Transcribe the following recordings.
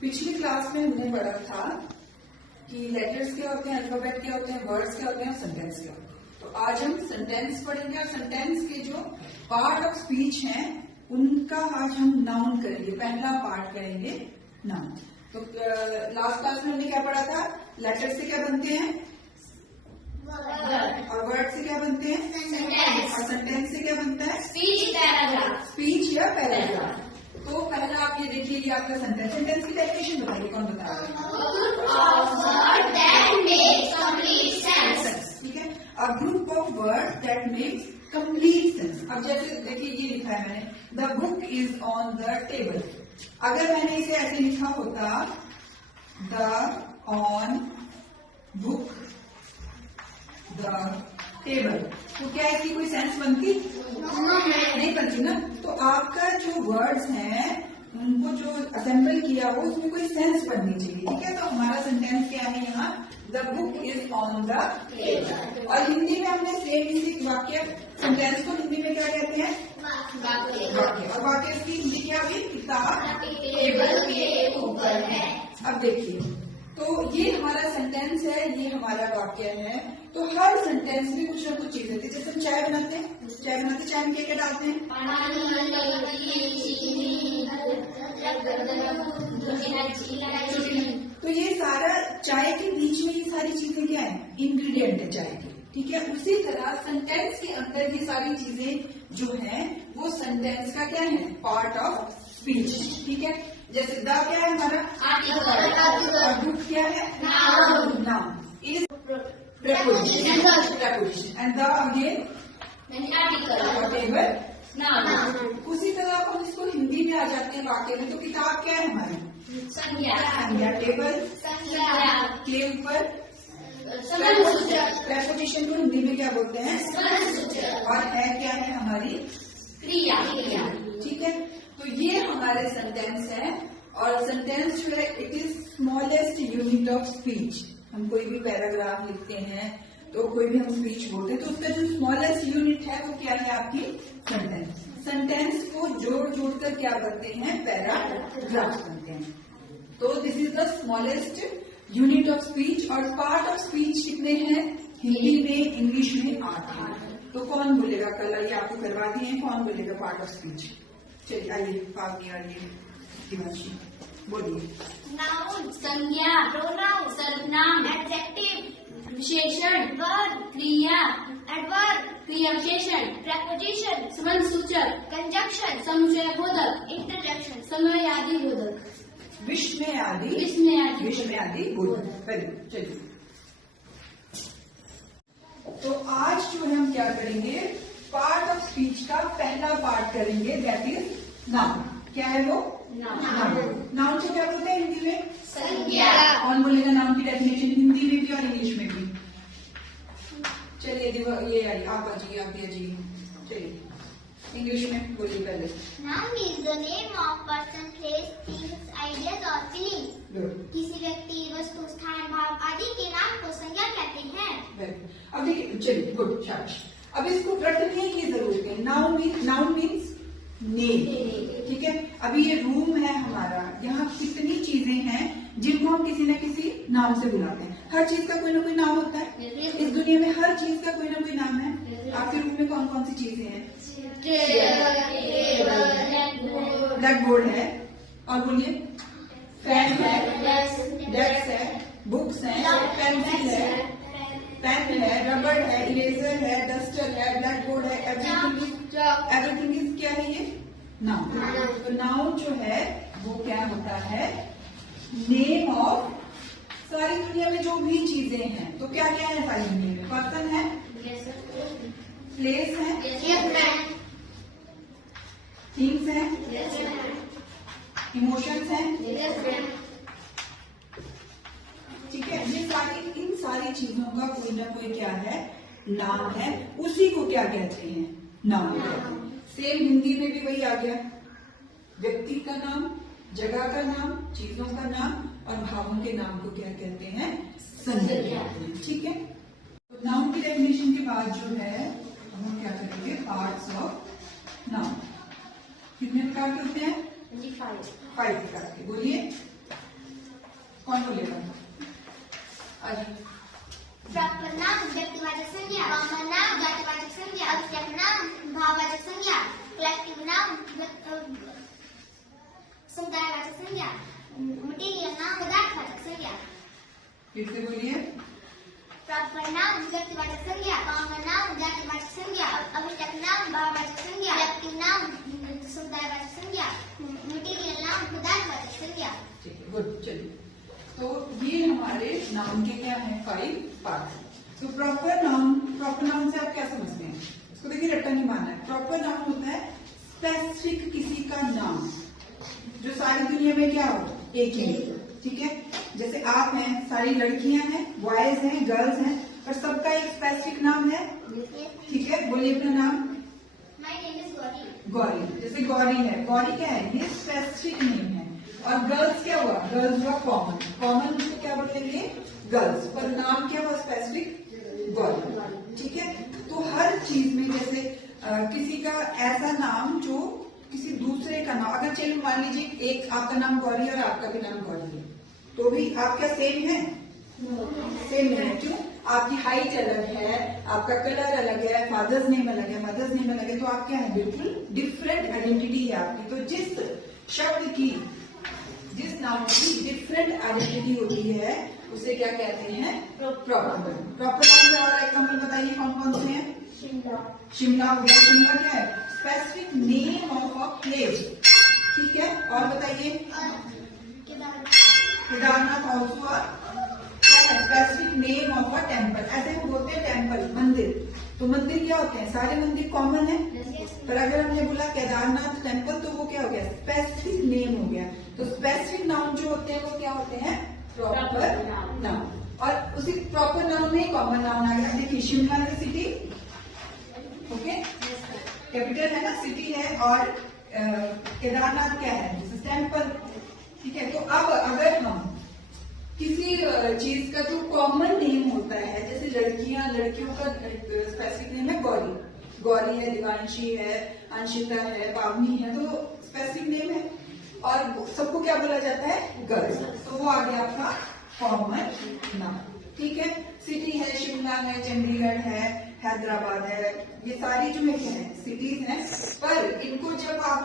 पिछली क्लास में हमने पढ़ा था कि लेटर्स क्या होते हैं, अल्फाबेट क्या होते हैं, वर्ड्स क्या होते हैं और सेंटेंस क्या होते हैं। तो आज हम सेंटेंस पढ़ेंगे और सेंटेंस के जो पार्ट ऑफ स्पीच हैं उनका आज हम नाउन करेंगे। पहला पार्ट करेंगे नाउन। तो लास्ट क्लास में हमने क्या पढ़ा था? लेटर से क्या बनते हैं और वर्ड से क्या बनते हैं और सेंटेंस से क्या बनता है? स्पीच या पैराग्राफ। तो पहला आप ये देखिए, ये आपका सेंटेंस। सेंटेंस की डेफिनेशन बताइए, कौन बता रहा है? ठीक है, अ group of word that makes complete sense. अब जैसे देखिए ये लिखा है मैंने, the book is on the table. अगर मैंने इसे ऐसे लिखा होता, the on book the table, तो क्या इसकी कोई सेंस बनती? नहीं बनती ना। तो आपका जो वर्ड्स हैं उनको जो असेंबल किया हो उसमें कोई सेंस बननी चाहिए। ठीक है, तो हमारा सेंटेंस क्या है यहाँ? The book is on the table. और हिंदी में हमने सेम इसी वाक्य सेंटेंस को हिंदी में क्या कहते हैं? वाक्य। और वाक्य की हिंदी क्या हुई? किताब टेबल के ऊपर है। अब देखिए, तो ये हमारा सेंटेंस है, ये हमारा वाक्य है। तो हर सेंटेंस में कुछ ना कुछ चीज होती है। जैसे हम चाय बनाते हैं, चाय में क्या क्या डालते हैं? तो ये सारा चाय के बीच में ये सारी चीजें क्या है? इंग्रेडिएंट है चाय की। ठीक है, उसी तरह सेंटेंस के अंदर ये सारी चीजें जो हैं वो सेंटेंस का क्या है? Part of speech. ठीक है, जैसे द क्या है हमारा? और बुक क्या है? Noun. Is preposition and the again table noun. उसी तरह हम इसको हिंदी में आ जाते हैं वाक्य में। तो किताब क्या है हमारी? संज्ञा। टेबल के ऊपर प्रेपोजिशन को हिंदी में क्या बोलते हैं? और है क्या है हमारी? क्रिया। ठीक है, तो ये हमारे सेंटेंस है। और सेंटेंस जो है it is smallest unit of speech. हम कोई भी पैराग्राफ लिखते हैं तो कोई भी हम स्पीच बोलते हैं तो उसका जो स्मॉलेस्ट यूनिट है वो क्या है? आपकी सेंटेंस। सेंटेंस को जोड़ कर क्या बनते हैं? पैराग्राफ बनते हैं। तो this is the smallest unit of speech. और पार्ट ऑफ स्पीच कितने हैं? हिंदी में, इंग्लिश में 8 हैं। तो कौन बोलेगा? कल आइए आपको करवा दिए हैं, कौन बोलेगा पार्ट ऑफ स्पीच? चलिए आइए, पास में आइए, दिवांशी बोलिए। नाउन संज्ञा, प्रोनाउन सर्वनाम, एडजेक्टिव विशेषण, वर्ब क्रिया, एडवर्ब क्रिया विशेषण, प्रेपोजिशन संबंध सूचक, कंजक्शन समुचय बोधक, इंटरजेक्शन समयादि बोधक, विस्मयादि बोधक। चलिए, तो आज जो है हम क्या करेंगे? पार्ट ऑफ स्पीच का पहला पार्ट करेंगे, दैट इज नाउन। क्या है वो? नाउन को क्या बोलते हैं हिंदी में? संज्ञा। कौन बोलेगा नाउन की डेफिनेशन हिंदी में भी और इंग्लिश में भी? चलिए ये आइए, आप आ जाइए, आप भी आ जाइए। चलिए इंग्लिश में बोलिए पहले। Noun is the name of person, place, things, ideas और फीलिंग। किसी व्यक्ति, वस्तु, स्थान, भाव आदि के नाम को संज्ञा कहते हैं। अब देखिए, चलिए गुड, शाबाश। अब इसको रटने की जरूरत है। Noun means name. ठीक है, अभी ये रूम है हमारा, यहाँ कितनी चीजें हैं जिनको हम किसी न किसी नाम से बुलाते हैं। हर चीज का कोई ना कोई नाम होता है इस दुनिया में, हर चीज का कोई ना कोई नाम है। आपके रूम में कौन कौन सी चीजें हैं? ब्लैक बोर्ड है, और बोलिए फैन है, डेस्क है, बुक्स है, पेंसिल है, पेन है, रबड़ है, इरेजर है, डस्टर है, ब्लैक बोर्ड है। एवरीथिंग इज क्या है? ये नाउन। तो नाउन जो है वो क्या होता है? नेम ऑफ सारी दुनिया में जो भी चीजें हैं। तो क्या क्या है सारी दुनिया में? पर्सन है, प्लेस है, थिंग्स है, इमोशंस है। ठीक है, ये इन सारी चीजों का कोई ना कोई क्या है? नाम है। उसी को क्या कहते हैं? नाउन। सेम हिंदी में भी वही आ गया। व्यक्ति का नाम, जगह का नाम, चीजों का नाम और भावों के नाम को क्या कहते हैं? संज्ञा। ठीक है, तो नाउन की डेफिनेशन के बाद जो है हम क्या करेंगे? Parts of noun. कितने प्रकार के होते हैं? 5 प्रकार के। बोलिए। कौन बोलेगा? आज प्रॉपर नाम व्यक्तिवाचक संज्ञा, कॉमन नाम जातिवाचक संज्ञा, एब्स्ट्रैक्ट नाम भाववाचक संज्ञा, कलेक्टिव नाम समुदायवाचक संज्ञा, मटेरियल नाम पदार्थवाचक संज्ञा। फिर से बोलिए। प्रॉपर नाम व्यक्तिवाचक संज्ञा, कॉमन नाम जातिवाचक संज्ञा, एब्स्ट्रैक्ट नाम भाववाचक संज्ञा, कलेक्टिव नाम समुदायवाचक संज्ञा, मटेरियल नाम पदार्थवाचक संज्ञा। ठीक है, गुड। चलिए, तो ये हमारे नाउन के क्या है? 5 पार्ट। तो प्रॉपर नाउन से आप क्या समझते हैं? इसको देखिए, रट्टा नहीं मारना है। प्रॉपर नाउन होता है स्पेसिफिक किसी का नाम जो सारी दुनिया में क्या हो, एक ही है। ठीक है, जैसे आप हैं, सारी लड़कियां हैं, बॉयज हैं, गर्ल्स हैं, पर सबका एक स्पेसिफिक नाम है। ठीक है, बोलिए अपना नाम। My name is Gauri. Gauri, जैसे गौरी है, गौरी क्या है? ये स्पेसिफिक नेम है। और गर्ल्स क्या हुआ? गर्ल्स हुआ कॉमन। कॉमन उसको क्या बोलेंगे? गर्ल्स। पर नाम क्या हुआ? स्पेसिफिक गौरी। ठीक है, तो हर चीज में जैसे किसी का ऐसा नाम जो किसी दूसरे का नाम, अगर चलिए मान लीजिए एक आपका नाम गौरी है और आपका भी नाम गौरी है, तो भी आप क्या सेम है? सेम नहीं है। क्यों? आपकी हाइट अलग है, आपका कलर अलग है, फादर्स नेम अलग है, मदर्स नेम अलग है, तो आप क्या है? बिल्कुल डिफरेंट आइडेंटिटी है आपकी। तो जिस शब्द की, जिस नाम की डिफरेंट आइडेंटिटी होती है उसे क्या कहते हैं? प्रॉपर। प्रॉपर नाउन में और एग्जाम्पल बताइए कौन कौन से हैं? शिमला हो गया। शिमला क्या है? Specific name of a place. ठीक है, और बताइए। केदारनाथ ऑल्सो क्या है? Specific name of a temple. ऐसे हम बोलते हैं टेम्पल, मंदिर। तो मंदिर क्या होते हैं? सारे मंदिर कॉमन है। पर अगर हमने बोला केदारनाथ टेम्पल, तो वो क्या हो गया? स्पेसिफिक नेम हो गया। तो स्पेसिफिक नाउन जो होते हैं वो क्या होते हैं? Proper noun. और उसी प्रॉपर नाउन में कॉमन नाउन आ गया। देखिए, शिमला है सिटी, ओके, कैपिटल है ना, सिटी है, और केदारनाथ क्या है? टेम्पल। ठीक है, तो अब अगर हम किसी चीज का जो कॉमन नेम होता है, जैसे लड़कियों का स्पेसिफिक नेम है गौरी, गौरी है, दिवांशी है, अंशिता है, पावनी है, तो स्पेसिफिक नेम है। और सबको क्या बोला जाता है? गर्ल्स। तो वो आ गया आपका कॉमन नाम। ठीक है, सिटी है, शिमला है, चंडीगढ़ है, हैदराबाद है, ये सारी जो है सिटीज हैं। पर इनको जब आप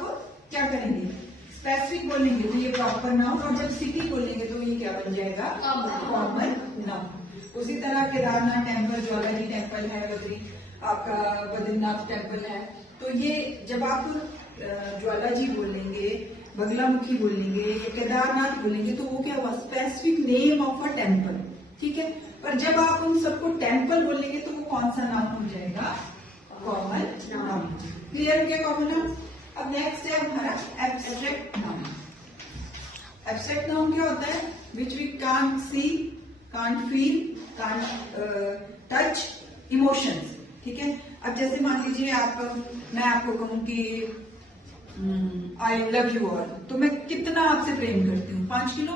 क्या करेंगे? स्पेसिफिक बोलेंगे तो ये प्रॉपर नाउन, और जब सिटी बोलेंगे तो ये क्या बन जाएगा? Common noun. उसी तरह केदारनाथ टेम्पल, ज्वालाजी टेम्पल है, आपका बद्रीनाथ टेम्पल है, तो ये जब आप ज्वालाजी बोलेंगे, बगलामुखी बोलेंगे या केदारनाथ बोलेंगे, तो वो क्या हुआ? Specific name of a temple. ठीक है, पर जब आप उन सबको टेम्पल बोलेंगे तो वो कौन सा नाम हो जाएगा? Common noun. क्लियर हो गया कॉमन नाउन? अब नेक्स्ट है हमारा एब्स्ट्रैक्ट नाउन। एब्स्ट्रैक्ट नाउन क्या होता है? Which we can't see, can't feel, can't touch, emotions. ठीक है, अब जैसे मान लीजिए मैं आपको कहूं कि आई लव यू ऑल, तो मैं कितना आपसे प्रेम करती हूँ? 5 किलो,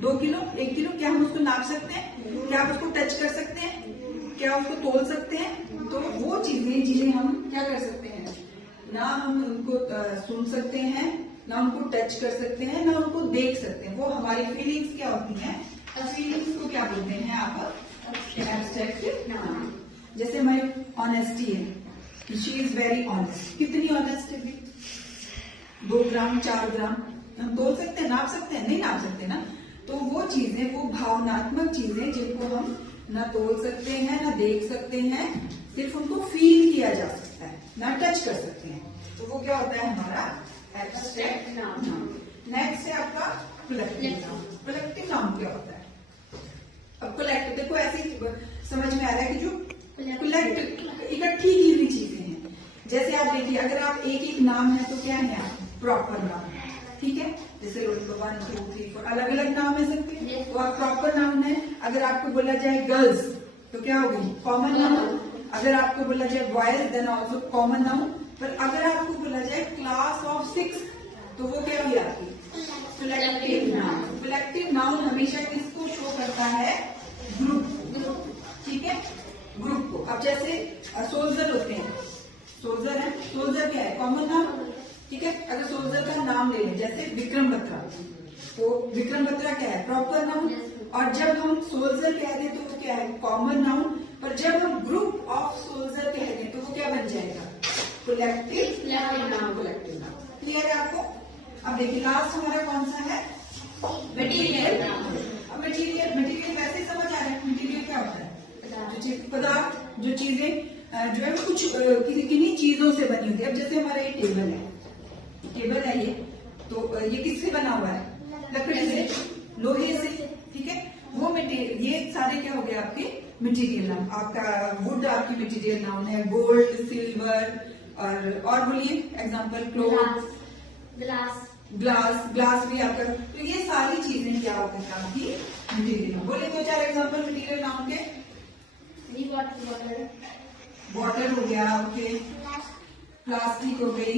2 किलो, 1 किलो? क्या हम उसको नाप सकते हैं? क्या आप उसको टच कर सकते हैं? क्या उसको तोल सकते हैं? तो वो चीजें जिन्हें हम क्या कर सकते हैं? ना हम उनको सुन सकते हैं, ना उनको टच कर सकते हैं, ना उनको देख सकते हैं। वो हमारी फीलिंग्स क्या होती हैं? फीलिंग्स को क्या बोलते हैं आप? Abstract noun. जैसे हमारी ऑनेस्टी है, शी इज वेरी ऑनेस्ट। कितनी ऑनेस्ट है? 2 ग्राम, 4 ग्राम हम तोल सकते हैं, नाप सकते हैं? नहीं नाप सकते ना। तो वो चीजें, वो भावनात्मक चीजें जिनको हम ना तोल सकते हैं, ना देख सकते हैं, सिर्फ उनको फील किया जा सकता है, ना टच कर सकते हैं, तो वो क्या होता है? हमारा एब्स्ट्रैक्ट नाउन। नेक्स्ट है आपका कलेक्टिव नाउन। कलेक्टिव नाउन क्या होता है? अब कलेक्टिव देखो ऐसे समझ में आ रहा है कि जो कलेक्ट इकट्ठी की हुई चीजें हैं। जैसे आप देखिए, अगर आप एक नाम है तो क्या है? आप प्रॉपर नाम। ठीक है, जैसे 1 2 3 4 अलग अलग नाम है सबके, तो आप प्रॉपर नाउन है। अगर आपको बोला जाए गर्ल्स तो क्या होगी? Common noun. अगर आपको बोला जाए boys then also common noun. पर अगर आपको बोला जाए क्लास ऑफ 6 तो वो क्या हुई आपकी? Collective noun. कलेक्टिव नाउन हमेशा किसको शो करता है? ग्रुप। ठीक है, ग्रुप को। अब जैसे सोल्जर होते हैं, सोल्जर है, सोल्जर क्या है? Common noun. ठीक है, अगर सोल्जर का नाम ले लें, जैसे विक्रम बत्रा, तो विक्रम बत्रा क्या है? Proper noun. और जब हम सोल्जर कह दें तो वो क्या है? Common noun. पर जब हम ग्रुप ऑफ सोल्जर कह दें तो वो क्या बन जाएगा? Collective noun. Collective noun. Clear है आपको? अब देखिए लास्ट हमारा कौन सा है? मटेरियल। अब मटेरियल वैसे ही समझ आ रहा है। मटेरियल क्या होता है? पदार्थ, जो चीजें जो है कुछ किन्हीं चीजों से बनी होती है। अब जैसे हमारा ये टेबल है ये, तो ये किससे बना हुआ है? लकड़ी से, लोहे से, ठीक है। वो मटेरियल, ये सारे क्या हो गए आपके मटेरियल नाउन। आपका वुड आपकी मटेरियल नाउन है, गोल्ड, सिल्वर, और बोलिए एग्जांपल, क्लोथ, ग्लास भी आपका। तो ये सारी चीजें क्या होती है आपकी मटेरियल नाउन। बोले 2-4 एग्जांपल मटेरियल नाउन के। वाटर हो गया, ओके, प्लास्टिक हो गई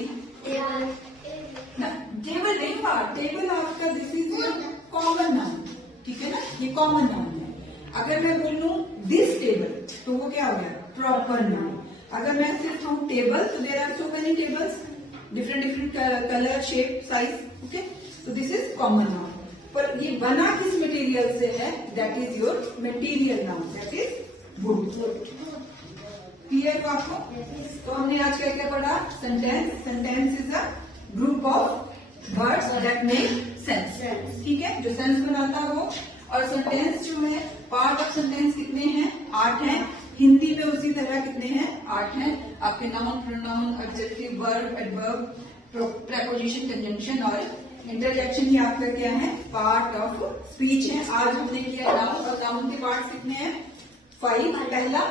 ना। टेबल नहीं हुआ, टेबल आपका दिस इज कॉमन नाउन, ठीक है ना, ये कॉमन नाउन है। अगर मैं बोलूं दिस टेबल तो वो क्या हो गया? Proper noun. अगर मैं सिर्फ कहूं टेबल तो there are so many tables, different colour, shape, size, okay, तो दिस इज कॉमन नाउन। पर ये बना किस मटेरियल से है? That is your material noun, that is wood. Clear हो आपको? तो हमने आज क्या क्या पढ़ा? Sentence is a group of words that make sense, ठीक है, जो सेंस बनाता हो। और सेंटेंस जो है, पार्ट ऑफ सेंटेंस कितने हैं? 8 हैं। हिंदी में उसी तरह कितने हैं? 8 हैं। आपके noun, pronoun, adjective, verb, adverb, preposition, conjunction और इंटरजेक्शन। ये आपका क्या है? पार्ट ऑफ स्पीच है। आज हमने किया नाउन, और नाउन के पार्ट कितने हैं? 5। पहला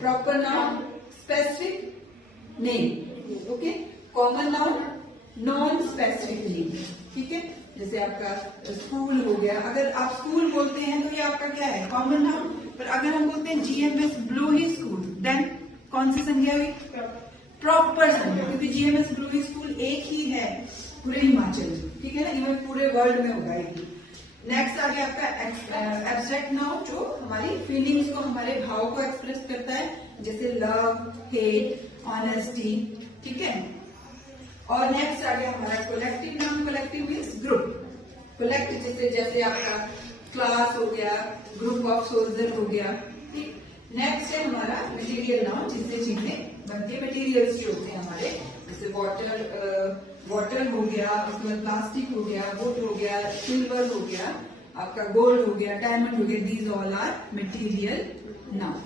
proper noun, specific name, okay, common noun, non specific name, ठीक है। जैसे आपका स्कूल हो गया, अगर आप स्कूल बोलते हैं तो ये आपका क्या है? Common noun. पर अगर हम बोलते हैं GMS ब्लूही स्कूल, देन कौन सी संज्ञा हुई? प्रॉपर संज्ञा, क्योंकि GMS ब्लूही स्कूल एक ही है पूरे हिमाचल में, ठीक है ना, इवन पूरे वर्ल्ड में होगा एक ही। नेक्स्ट आ गया आपका एब्स्ट्रैक्ट नाउन, जो हमारी फीलिंग्स को, हमारे भाव को एक्सप्रेस करता है, जैसे लव, हेट, ऑनेस्टी, ठीक है। और नेक्स्ट आ गया हमारा collective noun. Collective means group. Collective जैसे आपका क्लास हो गया, ग्रुप ऑफ सोल्जर हो गया, ठीक। नेक्स्ट है हमारा मटेरियल नाउन, जिससे चीजें बनती है, मटेरियल्स जो होते हैं हमारे, जैसे वाटर हो गया, उसके बाद प्लास्टिक हो गया, वुड हो गया, सिल्वर हो गया, आपका गोल्ड हो गया, डायमंड हो गया, these all are material noun.